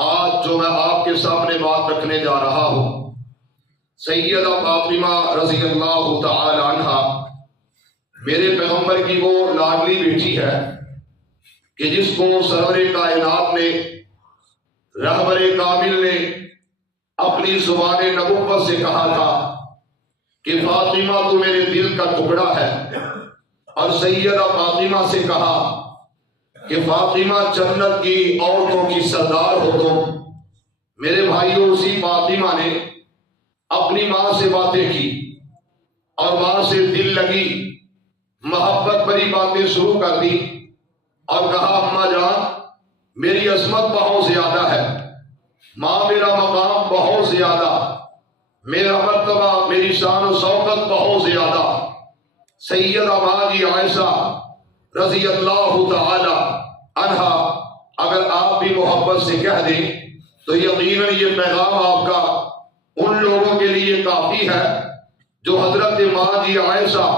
آج جو میں آپ کے سامنے بات رکھنے جا رہا ہوں، سیدہ فاطمہ رضی اللہ تعالی عنہا میرے پیغمبر کی وہ لاڈلی بیٹی ہے کہ جس کو سرور کائنات نے، رہبر کامل نے اپنی زبان نبوت سے کہا تھا کہ فاطمہ تو میرے دل کا ٹکڑا ہے، اور سیدہ فاطمہ سے کہا کہ فاطمہ جنت کی عورتوں کی سردار ہو تم۔ میرے بھائیوں، اسی فاطمہ نے اپنی ماں سے باتیں کی اور ماں سے دل لگی، محبت بھری باتیں شروع کر دی اور کہا اماں جان میری عظمت بہت زیادہ ہے، ماں میرا مقام بہت زیادہ، میرا مرتبہ، میری شان و شوکت بہت زیادہ۔ سیدہ ماں جی عائشہ رضی اللہ تعالی عنہا اگر آپ بھی محبت سے کہہ دیں تو یقیناً یہ پیغام آپ کا ان لوگوں کے لیے کافی ہے جو حضرت ماں جی عائشہ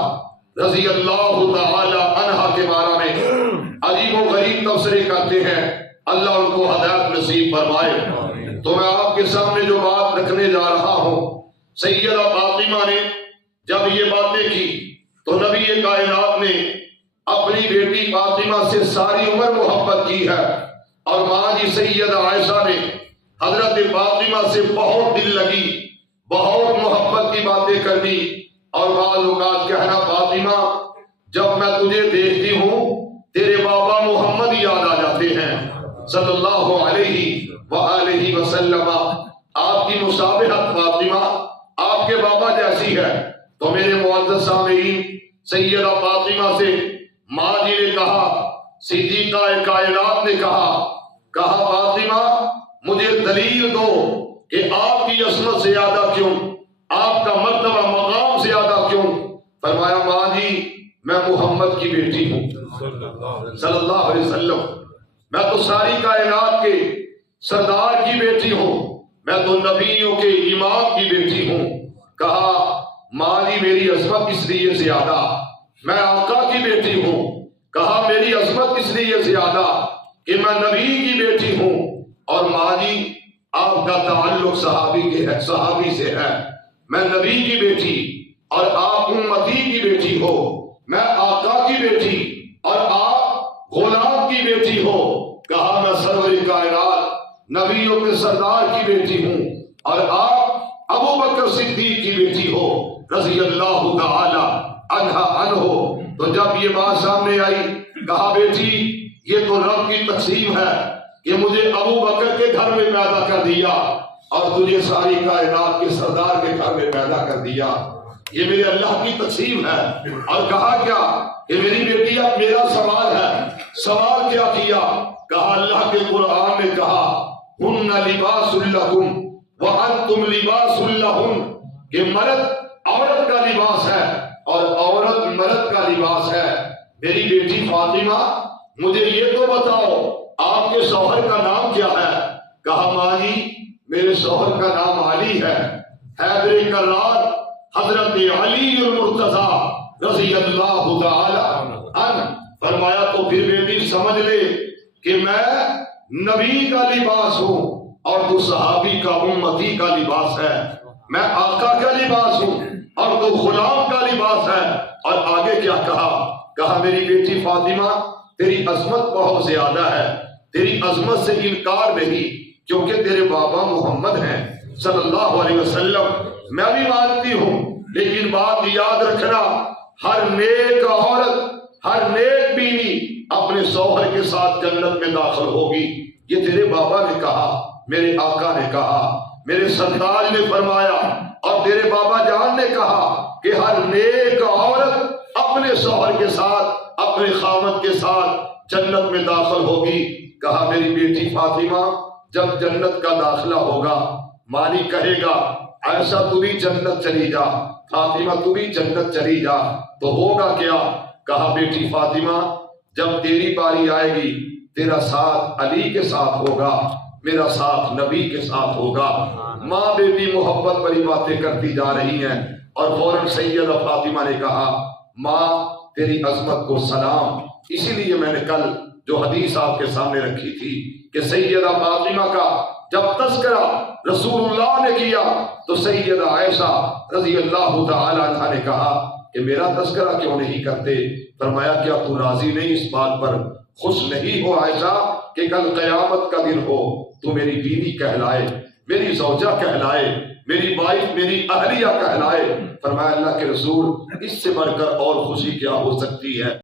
رضی اللہ تعالی عنہا کے بارے میں عجیب و غریب تبصرے کرتے ہیں۔ اللہ ان کو ہدایت نصیب فرمائے۔ تو میں آپ کے سامنے جو بات رکھنے جا رہا ہوں، سیدہ فاطمہ نے جب یہ باتیں کی تو نبی کائنات نے اپنی بیٹی فاطمہ سے ساری عمر محبت کی ہے، اور ماں جی سیدہ عائشہ نے حضرت فاطمہ سے بہت دل لگی، بہت محبت کی باتیں کرنی، اور بعض اوقات کہنا فاطمہ جب میں تجھے دیکھتی ہوں تیرے بابا محمد یاد آ جاتے ہیں صلی اللہ علیہ وآلہ وسلم۔ آپ کی مشابہت فاطمہ آپ کے بابا جیسی ہے۔ تو میرے معزز سامعین، سیدہ فاطمہ سے ماں جی نے کہا، صدیقہ کائنات نے کہا فاطمہ مجھے دلیل دو کہ آپ کی عصمت زیادہ کیوں، آپ کا مرتبہ مقام زیادہ کیوں؟ فرمایا ماں جی میں محمد کی بیٹی ہوں صلی اللہ علیہ وسلم، میں تو ساری کائنات کے سردار کی بیٹی ہوں، میں تو نبیوں کے امام کی بیٹی ہوں۔ کہا ماں جی میری عظمت اس لیے زیادہ، میں آقا کی بیٹی ہوں۔ کہا میری عظمت اس لیے زیادہ کہ میں نبی کی بیٹی ہوں، اور ماں جی آپ کا تعلق صحابی سے ہے، میں نبی کی بیٹی اور آپ امتی کی بیٹی ہو، میں آقا کی بیٹی اور آپ غلام کی بیٹی ہو۔ کہا میں سرور کائنات نبیوں کے سردار کی بیٹی ہوں، اور آپ ابو بکر صدیق کی بیٹی ہو رضی اللہ تعالی عنہ۔ تو جب یہ بات سامنے آئی کہا بیٹی یہ تو رب کی تقسیم ہے کہ مجھے ابو بکر کے گھر میں پیدا کر دیا اور تجھے ساری کائنات کے سردار کے گھر میں پیدا کر دیا، یہ میرے اللہ کی تقسیم ہے۔ اور کہا کیا کہ میری بیٹی اب میرا سوال ہے۔ سوال کیا کیا؟ کہا اللہ کے قرآن میں کہا ہن لباس لکم وانتم لباس لہن، کہ مرد عورت کا لباس ہے اور عورت مرد کا لباس ہے۔ میری بیٹی فاطمہ مجھے یہ تو بتاؤ آپ کے شوہر کا نام کیا ہے؟ کہا ماں جی میرے شوہر کا نام علی ہے، حیدر کرار حضرت علی المرتضی رضی اللہ تعالی عنہ۔ فرمایا تو پھر بیٹی سمجھ لے کہ میں نبی کا لباس ہوں اور تو صحابی کا امتی کا لباس ہے، میں آقا کا لباس ہوں اور تو غلام کا لباس ہے۔ اور آگے کیا کہا میری بیٹی فاطمہ تیری عظمت بہت زیادہ ہے، تیری عظمت سے انکار نہیں کیونکہ تیرے بابا محمد ہیں صلی اللہ علیہ وسلم۔ میں بھی مانتی ہوں، لیکن بات یاد رکھنا ہر نیک عورت، ہر نیک بیوی اپنے شوہر کے ساتھ جنت میں داخل ہوگی۔ یہ تیرے بابا نے کہا، میرے آقا نے کہا، میرے سردار نے فرمایا، اور تیرے بابا جان نے کہا کہ ہر نیک عورت اپنے شوہر کے ساتھ، اپنے خاوند کے ساتھ جنت میں داخل ہوگی۔ کہا میری بیٹی فاطمہ جب جنت کا داخلہ ہوگا مالک کہے گا عائشہ تو بھی جنت چلی جا، فاطمہ تو بھی جنت چلی جا، تو ہوگا کیا؟ کہا بیٹی فاطمہ جب تیری باری آئے گی تیرا ساتھ علی کے ساتھ ہوگا، میرا ساتھ نبی کے ساتھ ہوگا۔ ماں بیٹی محبت بڑی باتیں کرتی جا رہی ہیں، اور فوراً سیدہ فاطمہ نے کہا ماں تیری عظمت کو سلام۔ اسی لیے میں نے کل جو حدیث آپ کے سامنے رکھی تھی کہ سیدہ فاطمہ کا جب تذکرہ رسول اللہ نے کیا تو سیدہ عائشہ رضی اللہ تعالی عنہا نے کہا کہ میرا تذکرہ کیوں نہیں کرتے؟ فرمایا کیا تو راضی نہیں اس بات پر، خوش نہیں ہو عائشہ کہ کل قیامت کا دن ہو تو میری بیوی کہلائے، میری زوجہ کہلائے، میری وائف، میری اہلیہ کہلائے؟ فرمایا اللہ کے رسول اس سے بڑھ کر اور خوشی کیا ہو سکتی ہے؟